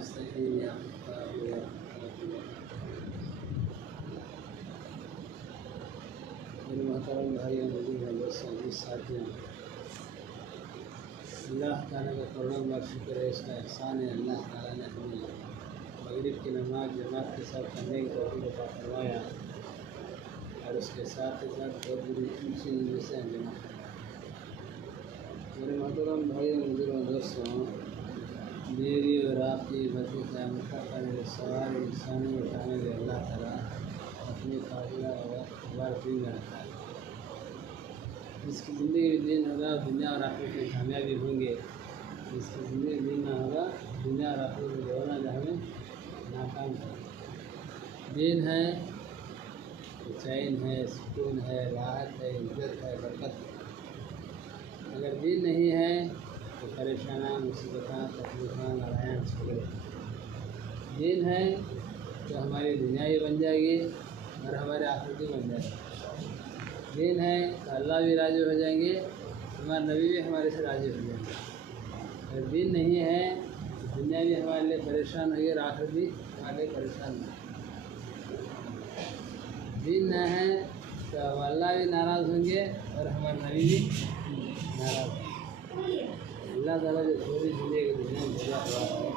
नस्तईन या मेरे मोहतरम भाइयों बुजुर्गों दोस्तों साथियों, अल्लाह ताला का करोड़ों बार शुक्र है, इसका एहसान है। अल्लाह ताला ने हमें मगरिब की नमाज जमात के साथ पढ़ने की तौफीक अता फरमाया और उसके साथ ही साथ बहुत बड़ी ऊँची से जमा करवाया। मेरे मोहतरम भाइयों बुजुर्गों दोस्तों, मेरी और आपकी बल्कि क़यामत का मेरे सवाल इंसानी उठाने में अल्लाह ताला अपनी काबिला और अखबार भी में रखा है। जिसकी ज़िंदगी में दिन होगा दुनिया और आखिरत में कामयाबी होंगे, जिसकी ज़िंदगी में दिन ना होगा दुनिया और आखिरत में दौड़ना जहाँ में नाकाम है। दिन है तो चैन है, सुकून है, राहत है, इज्जत है, बरकत है। अगर दिन नहीं है तो परेशाना, मुसीबतां, तकलीफ़ां, लड़ाइयाँ झगड़े। दिन है तो हमारी दुनिया ही बन जाएगी और हमारे आखिरत बन जाएगी। दिन है तो अल्लाह भी राज़ी हो जाएंगे, हमारे नबी भी हमारे से राज़ी हो जाएंगे। अगर दिन नहीं है तो दुनिया भी हमारे लिए परेशान होगी और आखिरत भी हमारे लिए परेशान होगी। दिन न है तो अल्लाह भी नाराज़ होंगे और हमारे नबी भी नाराज़ होंगे। अल्लाह ताला जो पूरी ज़िंदगी की दुनिया में भेजा हुआ है,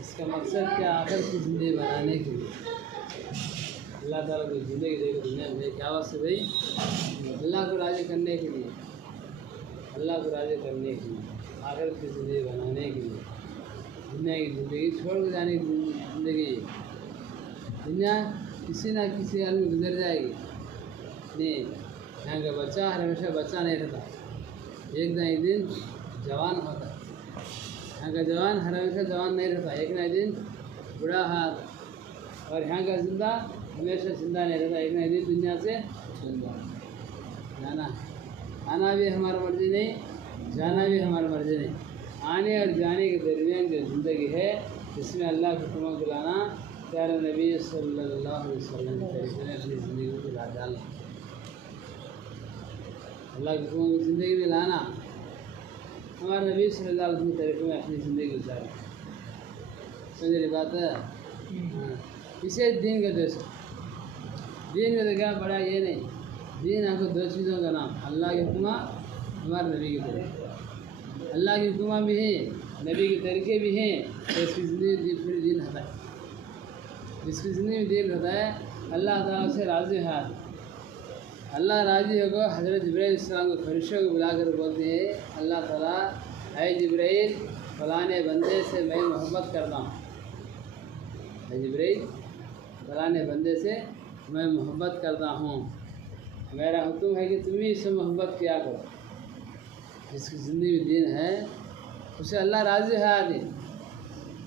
इसका मकसद क्या? आखिर की ज़िंदगी बनाने के लिए अल्लाह ताला को ज़िंदगी देकर दुनिया में क्या वास्ते भाई? अल्लाह को राज़ी करने के लिए, अल्लाह को राज़ी करने के लिए, आखिर की ज़िंदगी बनाने के लिए। दुनिया की ज़िंदगी छोड़ कर जाने की ज़िंदगी, दुनिया किसी ना किसी हाल में गुजर जाएगी। नहीं, यहाँ का बच्चा हमेशा बच्चा नहीं रहता, एक ना एक दिन जवान होता है। यहाँ का जवान हमेशा जवान नहीं रहता, एक ना एक दिन बूढ़ा हाथ। और यहाँ का जिंदा हमेशा जिंदा नहीं रहता, एक ना एक दिन दुनिया से जाना। आना भी हमारी मर्ज़ी नहीं, जाना भी हमारी मर्ज़ी नहीं। आने और जाने के दरमियान जो ज़िंदगी है, जिसमें अल्लाह के हुक्म को लाना, प्यारे नबी सल्लल्लाहु अलैहि वसल्लम के तरीक़े में अपनी ज़िंदगी को ला डालना, अल्लाह के हुक्म को ज़िंदगी में लाना, हमारे नबी सल्लल्लाहु अलैहि वसल्लम के तरीक़े में अपनी ज़िंदगी गुजारना। समझ रही बात है? इसे दीन का देश। दीन का तो क्या बड़ा ये नहीं, दीन आपको दो चीज़ों का नाम, अल्लाह के हुक्म, हमारे नबी के तरीक़े। अल्लाह के हुक्म भी हैं, नबी के तरीक़े भी हैं, तो इसकी ज़िंदगी पूरी दीन होता है। जिसकी ज़िंदगी में दीन होता है, अल्लाह ताला से राज़ी है। अल्लाह राज़ी होगा। हज़रत जिब्राइल इस्लाम को फरिश्तों को बुलाकर बोलते हैं, अल्लाह ताला, ऐ जिब्राइल, फलाने बंदे से मैं मोहब्बत करता हूँ। ऐ जिब्राइल, फलाने बंदे से मैं मोहब्बत करता हूँ, मेरा हुक्म है कि तुम भी इससे मोहब्बत किया करो। जिसकी ज़िंदगी में दीन है उसे अल्लाह राज़ी है। आदि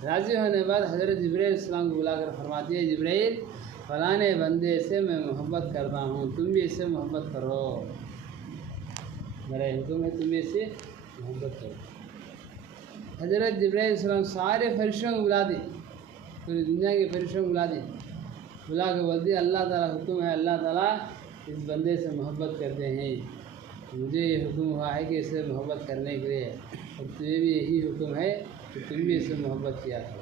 राज़ी होने के बाद हज़रत जिब्राइल इस्लाम को बुलाकर फरमाती है, जिब्राइल, फलाने बंदे से मैं मोहब्बत करता हूँ, तुम भी इससे मोहब्बत करो। मेरा हुक्म है तुम भी इससे मोहब्बत करो। हज़रत जिब्राइल इस्लाम सारे फरिश्तों को बुला दी, पूरी दुनिया के फरिश्तों को बुला दी, बुला के बोल दिया, अल्लाह ताला हुक्म है, अल्लाह ताला इस बंदे से मोहब्बत करते हैं। मुझे ये हुक्म हुआ है कि इससे मोहब्बत करने के लिए, और तुझे भी यही हुक्म है कि तुम भी इससे मोहब्बत किया करो।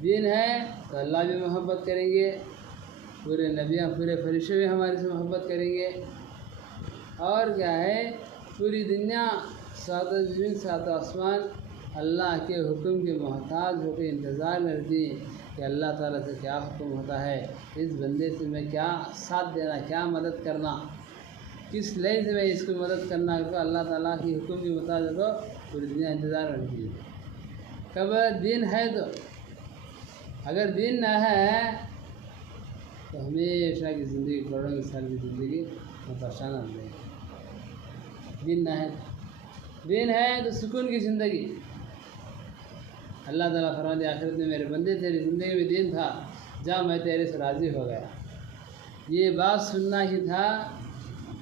दीन है तो अल्लाह भी मोहब्बत करेंगे, पूरे नबियाँ, पूरे फरिश्ते भी हमारे से मोहब्बत करेंगे। और क्या है, पूरी दुनिया, सात ज़मीन सात आसमान अल्लाह के हुक्म के मोहताज होकर इंतज़ार में रहती कि अल्लाह ताला से क्या हुक्म होता है, इस बंदे से मैं क्या साथ देना, क्या मदद करना, किस लय से मैं इसको मदद करना। तो अल्लाह ताला की हुक्म के मुताबिक तो पूरी दुनिया इंतज़ार में रहती है। कब दिन है तो, अगर दिन न है तो हमेशा की ज़िंदगी, करोड़ों साल की ज़िंदगी में परेशान हो जाएगी। दिन न है, दिन है तो सुकून की ज़िंदगी। अल्लाह ताला फरमाते आखिरत में, मेरे बंदे तेरी ज़िंदगी में दिन था, जा मैं तेरे से राज़ी हो गया। ये बात सुनना ही था।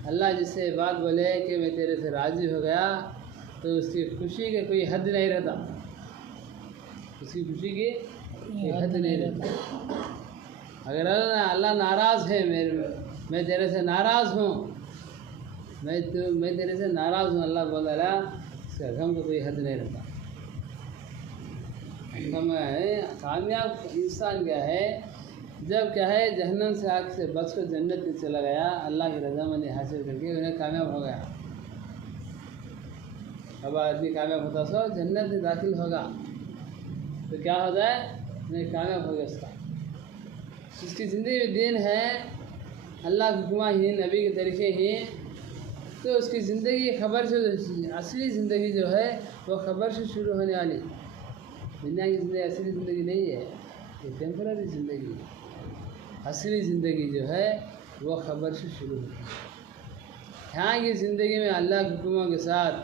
अल्लाह जिससे बात बोले कि मैं तेरे से राज़ी हो गया, तो उसकी खुशी का कोई हद नहीं रहता, उसकी खुशी की कोई हद नहीं रहता। अगर अल्लाह नाराज़ है, मैं तेरे से नाराज़ हूँ, मैं तेरे से नाराज़ हूँ, अल्लाह बोल रहा, इसका गम का कोई हद नहीं रहता। कामयाब इंसान क्या है, जब क्या है जहन्नम से आग से बच कर जन्नत में चला गया, अल्लाह की रज़ामंदी हासिल करके उन्हें कामयाब हो गया। अब आदमी कामयाब होता सो जन्नत में दाखिल होगा तो क्या होता है, नहीं कामयाब हो गया उसका। जिसकी ज़िंदगी में दीन है, अल्लाह की हुक्म ही, नबी के तरीके ही, तो उसकी ज़िंदगी खबर से, असली ज़िंदगी जो है वो खबर से शुरू होने वाली। दुनिया की ज़िंदगी असली ज़िंदगी नहीं है, ये टेम्पररी ज़िंदगी है। असली ज़िंदगी जो है वो खबर से शुरू होती है। यहाँ की ज़िंदगी में अल्लाह के हुक्मों के साथ,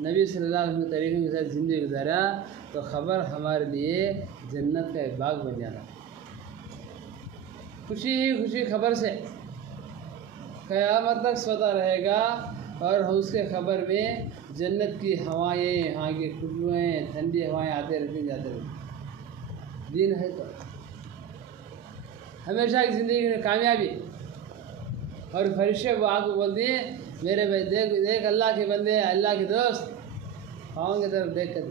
नबी सल्लल्लाहु अलैहि वसल्लम के तरीक़ों के साथ ज़िंदगी गुजारा तो खबर हमारे लिए जन्नत का एक बाग बन जाता। खुशी ही खुशी खबर से क़यामत तक सोता रहेगा और उसके खबर में जन्नत की हवाएं, यहाँ की खुशबुएँ, ठंडी हवाएं आते रहती जाते रहती। दिन है तो हमेशा की ज़िंदगी में कामयाबी। और फरिश्ते वो आके बोलती हैं, मेरे भाई देख देख अल्लाह के बंदे, अल्लाह के दोस्त, पाँव की तरफ देख कर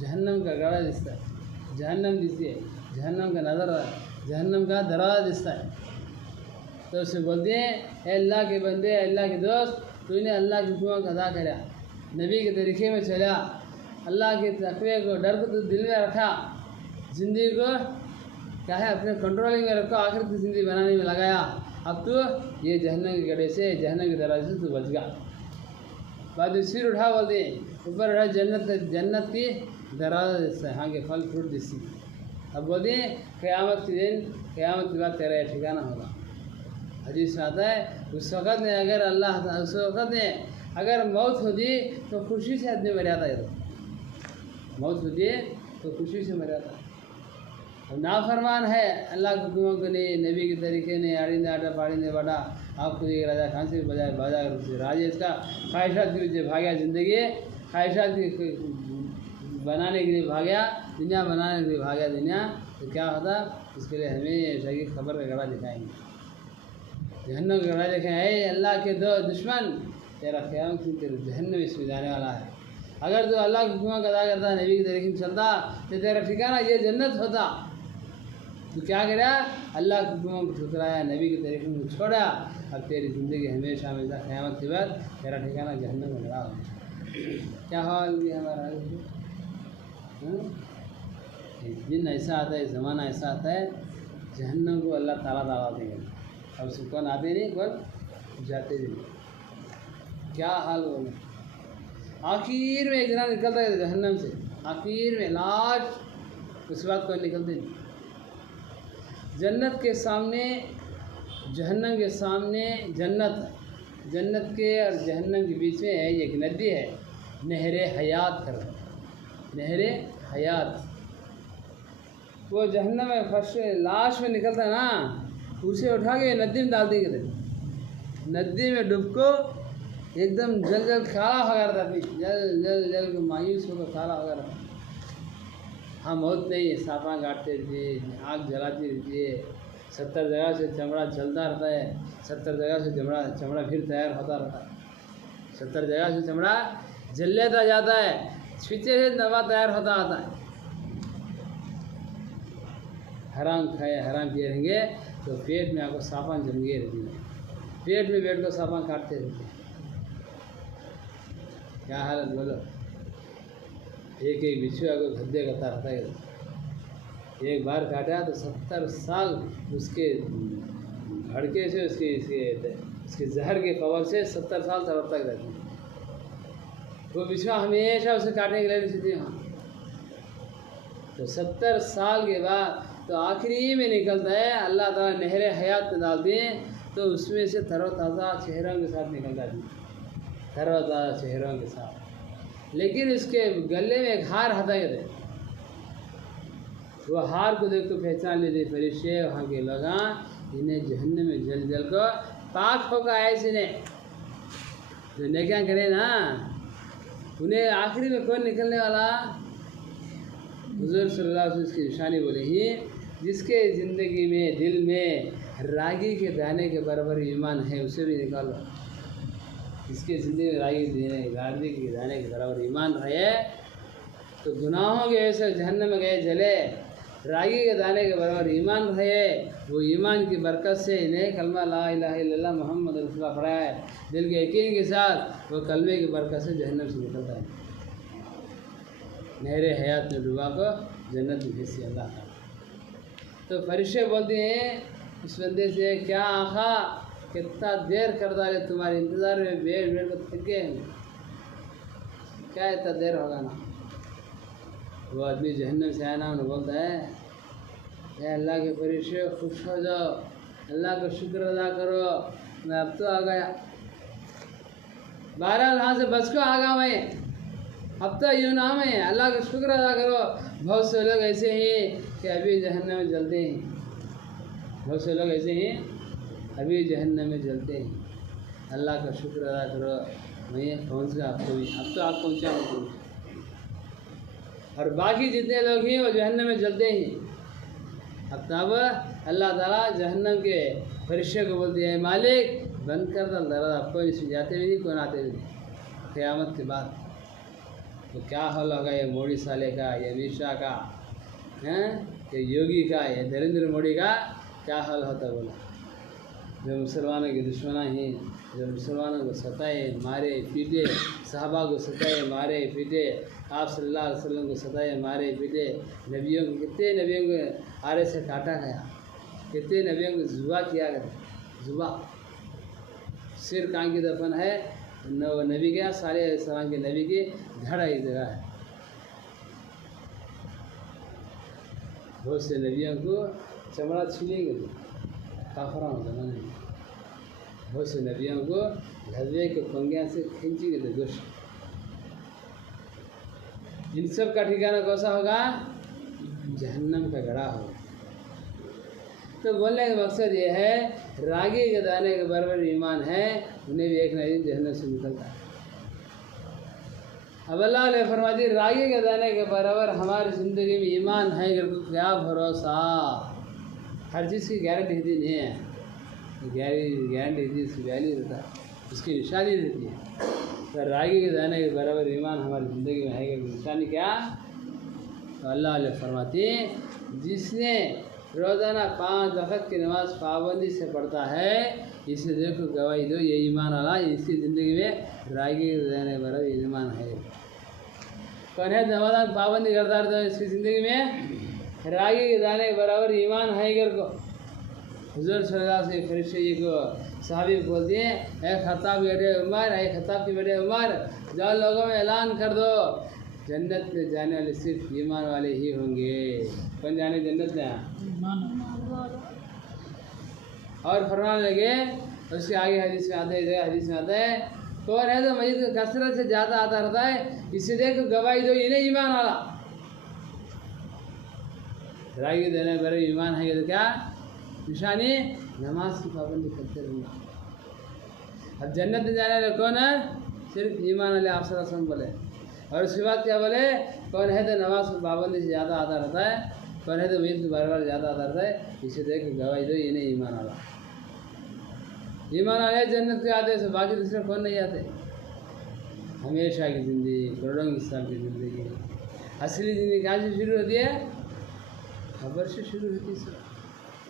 जहन्नम का गड़ा दिखता है, जहन्नम दिखती है, जहन्नम का नज़र, जहन्नम का दरवाज़ा दिखता है। तो उससे बोलते हैं, अल्लाह के बंदे, अल्लाह के दोस्त, तूने अल्लाह के हुक्मों को अदा करा, नबी के तरीक़े में चला, अल्लाह के तक़वे को, डर को तो दिल में रखा, ज़िंदगी को क्या है अपने कंट्रोलिंग में रखो, आखिर की ज़िंदगी बनाने में लगाया। अब तो ये जहन्नम के गड्ढे से, जहन्नम के दरवाजे से तू बच गया। बाद में सिर उठा बोलते हैं, ऊपर उठा, जन्नत की दरवाजा दिखता है, हाँ के फल फ्रूट दिखती। अब बोलते हैं क़यामत के दिन, क़यामत के बाद तेरा यह ठिकाना होगा। हदीस में आता है उस वक़्त में अगर उस वक़्त में अगर मौत होती तो खुशी से आदमी मर जाता है। तो मौत होती है तो खुशी से मर जाता है। अब नाफरमान है, अल्लाह के हुक्मों को नहीं, नबी के तरीके ने, आड़ी ने आटा पाड़ी ने बाटा, आपको ये राजा खान से बजाय बाजा राजे इसका ख्वाहिशात के पीछे भाग्या, ज़िंदगी ख्वाहिशात की बनाने के लिए भाग्या, दुनिया बनाने के लिए भाग्या दुनिया, तो क्या होता, उसके लिए हमेशा की खबर का गड़ा दिखाएंगे, जहन्नम का गड़ा दिखाएंगे। अल्लाह के दो दुश्मन, तेरा क़यामत के दिन तेरे जहन्नम इसमें जाने वाला है। अगर तू अल्लाह के हुक्म का अदा करता, नबी के तरीके में चलता, तो तेरा ठिकाना ये जन्नत होता। तो क्या करा, अल्लाह के हुक्मों को ठुकराया, नबी के तरीक़े को छोड़ा, अब तेरी ज़िंदगी हमेशा हमेशा क़यामत के बाद तेरा ठिकाना जहन्नम में लगा हो। क्या हाल भी हमारा एक दिन ऐसा आता है, ज़माना ऐसा आता है, जहन्नम को अल्लाह ताला दावा देंगे। अब उसको कौन आते नहीं, कौन जाते नहीं। क्या हाल बोले, आखिर में एक जना निकलता है जहन्नम से, आखिर में लास्ट, उस बात कोई निकलते नहीं। जन्नत के सामने, जहन्नम के सामने जन्नत, जन्नत के और जहन्नम के बीच में है एक नदी है, नहरे हयात कर, नहरे हयात। वो जहन्नम में फर्स्ट लास्ट में निकलता है ना, उसे उठा के नदी में डाल देंगे, नदी में डूब को एकदम जल जल काला हो गया था, जल जल जल के मायूस होकर काला हो गया। हाँ मौत नहीं है, सांपा काटते रहती है, आग जलाती रहती है, 70 जगह से चमड़ा जलता रहता है, 70 जगह से चमड़ा फिर तैयार होता रहता है, 70 जगह से चमड़ा जल लेता जाता है, पीछे से दवा तैयार होता आता है। हराम खाए, हराम पिए रहेंगे तो पेट में आपको सांपा जम गए रहती है, पेट में बैठ कर सांपा काटते रहते हैं। क्या हालत बोलो, एक एक बिच्छू को गद्दे करता रहता है। एक बार काटा तो 70 साल उसके भड़के से, उसके जहर के पावर से 70 साल तब तक रहती है। वो बिच्छुआ हमेशा उसे काटने के लिए रहती है। तो 70 साल के बाद तो आखिरी में निकलता है, अल्लाह ताला नहरे हयात में डाल दिए तो उसमें से तरोताज़ा चेहरों के साथ निकल जाती है, तरोताज़ा चेहरों के साथ। लेकिन इसके गले में एक हार हटा के थे, वो हार को देख तो पहचान लेते फरिश्ते, वहाँ के लोग, इन्हें जहन्नम में जल जल को पाक होकर आए सीने, जो नेकियां करे ना, उन्हें आखिरी में कौन निकलने वाला, हुज़ूर सल्लल्लाहु अलैहि वसल्लम इसकी निशानी बोले ही, जिसके ज़िंदगी में दिल में रागी के दाने के बराबर ईमान है, उसे भी निकालो। जिसके ज़िंदगी में रागी के दाने के बराबर ईमान रहे, तो गुनाहों के वजह से जहन्नम में गए जले, रागी के दाने के बराबर ईमान रहे, वो ईमान की बरकत से इन्हें कलमा ला इलाहा इल्लल्लाह मोहम्मद रसूलुल्लाह पढ़ा है, दिल के यकीन के साथ वो कलमे की बरकत से जहन्नम से निकलता है, नहरे हयात में डूबा को जन्नत में भेजी अल्लाह का। तो फरिश्ते बोलते हैं उस बंदे से, क्या आखा कितना देर कर डाले, तुम्हारे इंतज़ार में बैठ को थक गए हैं, क्या इतना देर होगा ना। वो आदमी जहन्नम से आया ना, उन्हें बोलता है, अल्लाह के फरिश्ते खुश हो जाओ, अल्लाह का शुक्र अदा करो, मैं अब तो आ गया, बहरहाल यहाँ से बच को आ गया मैं, अब तो यूँ नाम है, अल्लाह का शुक्र अदा करो। बहुत से लोग ऐसे ही कि अभी जहन्नम में जलते हैं, बहुत से लोग ऐसे ही अभी जहन्नम में जलते हैं, अल्लाह का शुक्र अदा करो, मैं पहुँच गया, आपको भी अब तो आप पहुँचा हूँ। और बाकी जितने लोग हैं वो जहन्नम में जलते हैं। अब तब अल्लाह ताला जहन्नम के फरिश्ते को बोलती है, मालिक बंद कर दो दरवाज़ा, आपको इसमें जाते भी नहीं, कौन आते भी नहीं क़यामत के बाद। तो क्या हाल होगा ये मोदी साले का, ये अमित शाह का, हैं, ये योगी का, ये नरेंद्र मोदी का क्या हाल होता बोला। जो मुसलमानों के दुश्मन हैं, जो मुसलमानों को सताए मारे पीटे, सहाबा को सताए मारे पीटे, आप सल्लल्लाहु अलैहि वसल्लम को सताए मारे पीटे, नबियों को कितने नबियों को आरे से काटा गया, कितने नबियों को जुबा किया गया, जुबा सिर कान की दफन है, नबी गया सारे सलाम के नबी की धड़ एक जगह है। बहुत से नबियों को चमड़ा छीनेंगे काफरा ज़माने में, बहुत से नबियों को घजवे के पंगिया से खींचेंगे तो गोश्त। इन सब का ठिकाना कैसा होगा, जहन्नम का गड़ा होगा। तो बोलने का मकसद ये है, रागी के दाने के बराबर ईमान है, उन्हें भी एक न एक दिन जहन्नम से निकलता है। अब अल्लाह ने फरमाती, रागी के दाने के बराबर हमारी ज़िंदगी में ईमान है, क्या भरोसा। हर चीज़ की गारंटी दी नहीं है, गारंटी दी इसकी वैल्यू रहता है, उसकी निशानी रहती है। तो रागी के दाने के बराबर ईमान हमारी ज़िंदगी में है, निशानी क्या। तो अल्लाह ने फरमाती, जिसने रोज़ाना 5 वक़्त की नमाज़ पाबंदी से पढ़ता है, इसे देखो गवाही दो ये ईमान वाला, इसकी ज़िंदगी में रागी के दाने बराबर ईमान है। कौन है नमाज़ पाबंदी करता है तो इसकी ज़िंदगी में रागी के दाने के बराबर ईमान है। घर को हुज़ूर सल्लल्लाहु अलैहि वसल्लम फरिश्ते जी को साहबी बोल दिए, ए खत्ताब बेटे उमर, ए खत्ताब के बेटे उमर, जाओ लोगों में ऐलान कर दो, जन्नत में जाने वाले सिर्फ ईमान वाले ही होंगे। कौन जाने जन्नत में। और फरमाने लगे, उसके आगे हदीस में आता है, कौन है तो मस्जिद को कसरत से ज़्यादा आता रहता है, इसे देखो गवाही दो इन्हें ईमान वाला। रागी देने पर ईमान है तो क्या निशानी, नमाज की पाबंदी करते रहना। अब जन्नत में जाने वाले कौन है, सिर्फ ईमान वाले। आप सल्लल्लाहु अलैहि वसल्लम बोले, और उसके बाद क्या बोले, कौन है तो नमाज की पाबंदी से ज़्यादा आता रहता है, कौन है तो मस्जिद को बार बार ज़्यादा आता रहता है, इसे देख गवाही दो इन्हें ईमान वाला। ईमान वाले जन्नत के आते से, बाकी दूसरे कौन नहीं आते। हमेशा की ज़िंदगी, करोड़ों की साल की ज़िंदगी, असली ज़िंदगी कहाँ से शुरू होती है, खबर से शुरू होती है।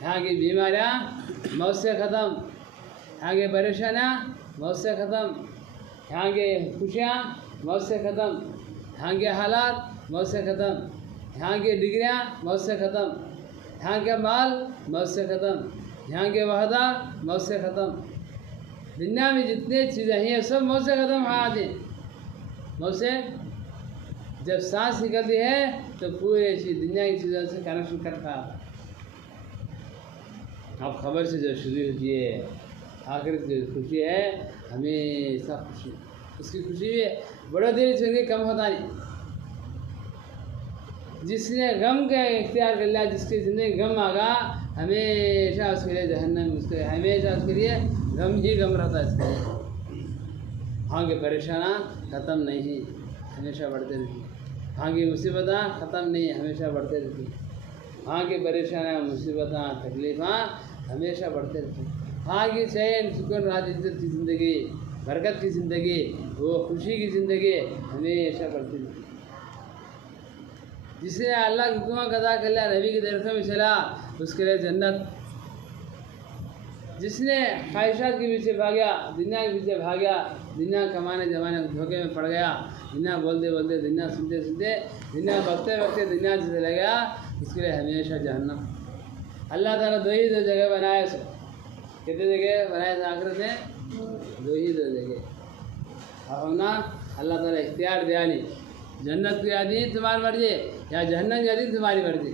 यहाँ की बीमारियाँ मौत से ख़त्म, यहाँ की परेशानियाँ मौत से ख़त्म, यहाँ की खुशियाँ मौत से ख़त्म, यहाँ के हालात मौत से ख़त्म, यहाँ की डिग्रियाँ मौत से ख़त्म, यहाँ के माल मौत से ख़त्म, यहाँ के वहदा मौत से ख़त्म। दुनिया में जितने चीज़ें हैं सब मौत से ख़त्म। हाँ आती मौत से जब सांस निकलती है तो पूरे चीज़ दुनिया की चीज़ों से कनेक्शन कर पाता। अब खबर से जो शुरू होती है, आखिर जो खुशी है हमेशा खुशी, उसकी खुशी भी बड़ा देर से कम होता नहीं। जिसने गम का इख्तियार कर लिया, जिसकी ज़िंदगी गम आगा, हमेशा उसके लिए जहन्नम, उसके हमेशा उसके लिए गम ही गम रहता है। इसके हाँ की परेशाना ख़त्म नहीं, हमेशा बढ़ते रहती। हाँ की मुसीबतें ख़त्म नहीं, हमेशा बढ़ते रहती। हाँ की परेशानियाँ, मुसीबतें, तकलीफ़ां हमेशा बढ़ते रहती। हाँ की चैन, सुकून, राज, इज्जत की ज़िंदगी, बरकत की ज़िंदगी, वो खुशी की ज़िंदगी हमेशा बढ़ती रहती। जिसने अल्लाह की हुक्म का अदा कर लिया, नबी की तरफ में चला, उसके लिए जन्नत। जिसने ख्वाहिशात के पीछे भागा, दुनिया के पीछे भागा, दुनिया कमाने जमाने धोखे में पड़ गया, दुनिया बोलते बोलते, दुनिया सुनते सुनते, दुनिया बकते बकते दुनिया से चला गया, उसके लिए हमेशा जहन्नम। अल्लाह ताला दो ही जगह बनाए सो, कितने जगह बनाए थे आखिरत में? दो जगह। और ना अल्लाह ताला इख्तियार दिया नहीं, जन्नत की यादी तुम्हारी मर्जी या जहन्नम की यादी तुम्हारी मर्जी।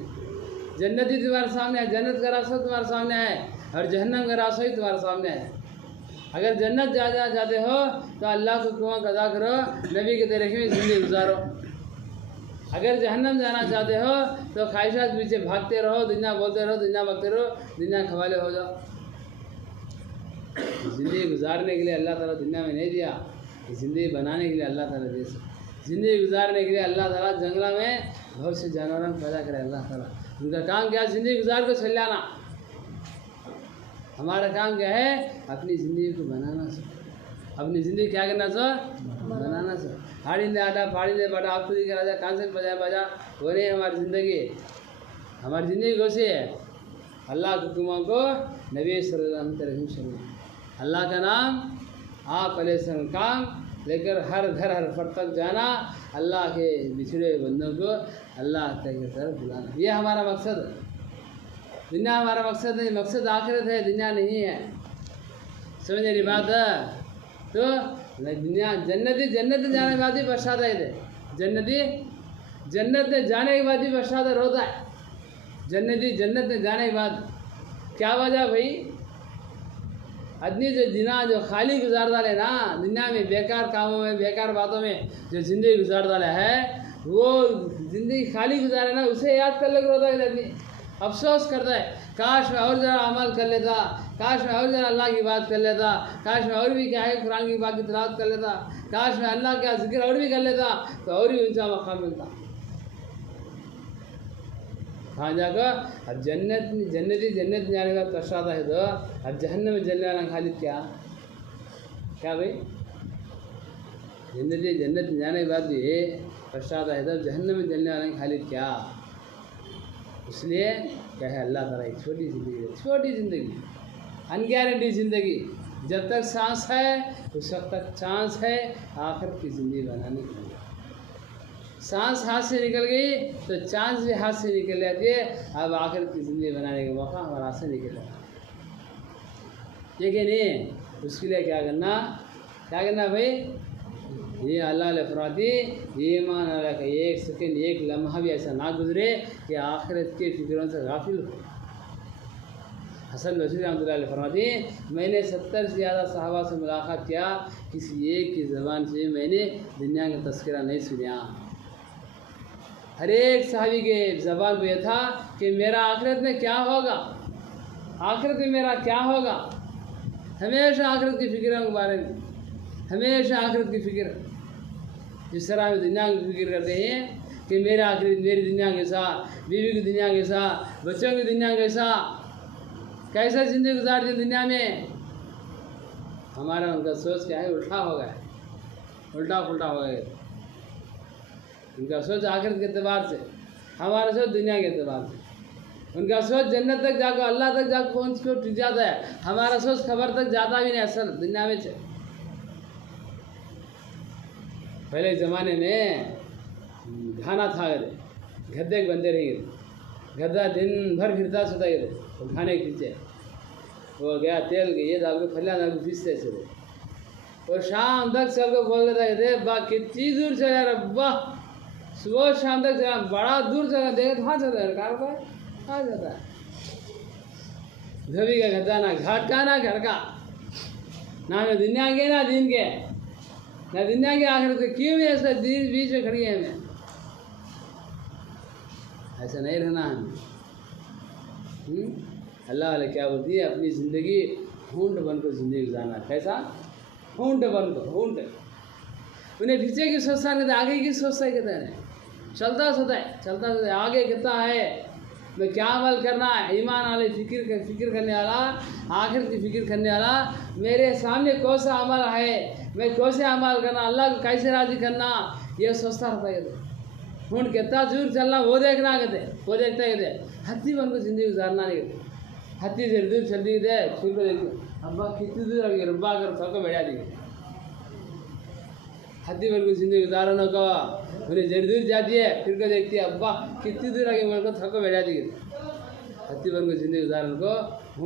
जन्नत ही तुम्हारे सामने है, जन्नत का रास्ता तुम्हारे सामने है, और जहन्नम का रास्ता ही तुम्हारे सामने है। अगर जन्नत जाना चाहते हो तो अल्लाह को हुक्म अदा करो, नबी के तरीके में ज़िंदगी गुजारो। अगर जहन्नम जाना चाहते हो तो ख्वाहिशात पीछे भागते रहो, दुनिया बोलते रहो, दुनिया बकते रहो, दुनिया खवाले हो जाओ। ज़िंदगी गुजारने के लिए अल्लाह ताला दुनिया में नहीं दिया, ज़िंदगी बनाने के लिए अल्लाह ताला दे। ज़िंदगी गुजारने के लिए अल्लाह ताला जंगलों में बहुत से जानवरों को पैदा करे अल्लाह ताला। उनका काम क्या है? ज़िंदगी गुजार को चल जाना। हमारा काम क्या है? अपनी ज़िंदगी को बनाना सो, अपनी ज़िंदगी क्या करना सो? बनाना सो। हाड़ी दे आटा, फाड़ी दे बाटा, आप खुद ही राजा, कान से बजा बजा, वो नहीं हमारी ज़िंदगी। हमारी ज़िंदगी कैसी है? अल्लाह के हुक्मों को, नबी सल्लल्लाहु अलैहि वसल्लम, अल्लाह का नाम, आप अलैहि काम लेकर हर घर हर फर्द तक जाना, अल्लाह के बिछड़े बंदों को अल्लाह तक की तरफ बुलाना। ये हमारा मकसद है। दुनिया हमारा मकसद नहीं, मकसद आखिरत है, दुनिया नहीं है। समझ रही बात है? तो दुनिया जन्नती जाने के बाद ही पश्चात है। जन्नत जाने के बाद ही पश्चात रोता है। जन्नत जाने के बाद क्या वजह भाई? आदमी जो खाली गुजार डाले ना दुनिया में, बेकार कामों में, बेकार बातों में जो ज़िंदगी गुजार डाला है, वो ज़िंदगी खाली गुजारे ना, उसे याद कर ले रोता है आदमी, अफसोस करता है, काश मैं और ज़रा अमल कर लेता, काश मैं और ज़रा अल्लाह की बात कर लेता, काश मैं और भी क्या है कुरान की बात की तिलावत कर लेता, काश मैं अल्लाह का जिक्र और भी कर लेता तो और भी ऊंचा मकाम मिलता। कहाँ जाकर अब जन्नत जाने का पश्चात है तो अब जहन्नम में जलने वाला खालिद क्या भाई? जन्नत जाने के बाद भी पश्चात है तो जहन्नम में जलने वाला खालिद क्या? इसलिए क्या है, अल्लाह ताला एक छोटी ज़िंदगी, अनगारंटी ज़िंदगी, जब तक सांस है उस वक्त तक चांस है आखिरत की ज़िंदगी बनाने के लिए। सांस हाथ से निकल गई तो चांस भी हाथ से निकल जाती है। अब आखिरत की ज़िंदगी बनाने का मौका हमारे हाथ से निकल जाता है। ठीक है नहीं? उसके लिए क्या करना भाई? ये अल्लाह ने फरमाती, ये ईमान अल्लाह का एक सेकंड, एक लम्हा भी ऐसा ना गुजरे कि आखिरत के फिक्रों से गाफिल हो। हसन बसरी रहमतुल्लाह अलैह फरमाती, मैंने 70 से ज़्यादा सहाबा से मुलाकात किया, किसी एक की ज़बान से मैंने दुनिया का तस्करा नहीं सुना। हर एक सहाबी के ज़बान पे था कि मेरा आखिरत में क्या होगा, आखिरत में मेरा क्या होगा। हमेशा आखिरत की फ़िक्र के बारे में, हमेशा आखिरत की फ़िक्र। जिस तरह हम दुनिया की फ़िक्र करते हैं कि मेरा आखिरत, मेरी दुनिया कैसा, बीवी की दुनिया कैसा, बच्चों की दुनिया कैसा ज़िंदगी गुजार दी दुनिया में। हमारा उनका सोच क्या है? उल्टा हो गया, उल्टा पुल्टा हो गया। उनका सोच आखिरत के एतबार से, हमारा सोच दुनिया के एतबार से। उनका सोच जन्नत तक जाकर, अल्लाह तक जाकर पहुँच के टूट जाता है, हमारा सोच खबर तक जाता भी नहीं असल दुनिया में। पहले ज़माने में घाना था, गद्दे बंदे रह गए, गद्दा दिन भर फिरता सोता गए तो खाने के पीछे वो गया तेल ये दाल को फलिया दाल को पीसते चले, और शाम तक सबको बोल देता है वाह कितनी दूर चला रहा, वाह सुबह शाम तक चला, बड़ा दूर चला, देखा तो हाँ चलता है, कार पर कहाँ जाता है। धोबी का गद्दा ना घाट का ना घर का, ना मैं दुनिया के ना दिन के, ना दुनिया के आखिर के, क्यों भी ऐसा दिन बीच में खड़ी है। हमें ऐसा नहीं रहना है। अल्लाह वाले क्या बोलती है, अपनी ज़िंदगी ऊँट बनकर ज़िंदगी गुजारना। कैसा? ऊँट बनकर, ऊँट। उन्हें पीछे की सोचता नहीं, आगे की सोचता है, कहते हैं चलता सोता है आगे कितना है, मैं क्या अमल करना है। ईमान वाले फिक्र करने वाला, आखिर की फिक्र करने वाला, मेरे सामने कौन सा अमल है, मैं कैसे अमल करना, अल्लाह को कैसे राज़ी करना, ये सोचता रहता है। हूँ कितना दूर चलना वो देखना कहते, वो देखते कहते हत्ती बन को जिंदगी गुजारना नहीं कहते, हत्ती जल्दी दूर चलती कहते फिर को देखते अब्बा कितनी दूर आगे रब्बा कर थको बैठा दी हत्ती बन को जिंदगी गुजारो न को उन्हें जल्दी दूर जाती है फिर को देखती है अब्बा कितनी दूर आगे मेरे को थको बैठा दी हत्ती बन को जिंदगी गुजारने को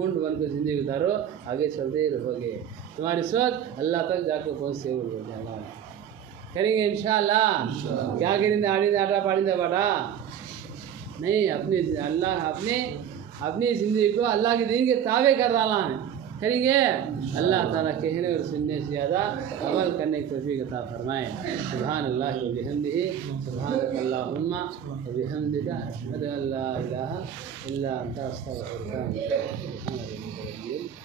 ऊँट बन को जिंदगी गुजारो आगे चलते ही रहोगे तुम्हारी सोच अल्लाह तक जाकर पहुँच से हो जाएगा करेंगे इंशाअल्लाह क्या करेंगे आड़ी आटा पाड़ी बाटा नहीं अपनी अल्लाह अपनी ज़िंदगी को अल्लाह के दीन के ताबे कर डाला है करेंगे अल्लाह ताला कहने और सुनने से ज़्यादा अमल करने की तौफीक अता फरमाए सुभान अल्लाह व बिहम्दिही सुभानक अल्लाहुम्मा व बिहम्दिका अशहदु अन ला इलाहा इल्ला अंता अस्तगफिरुका व अतूबु इलैक।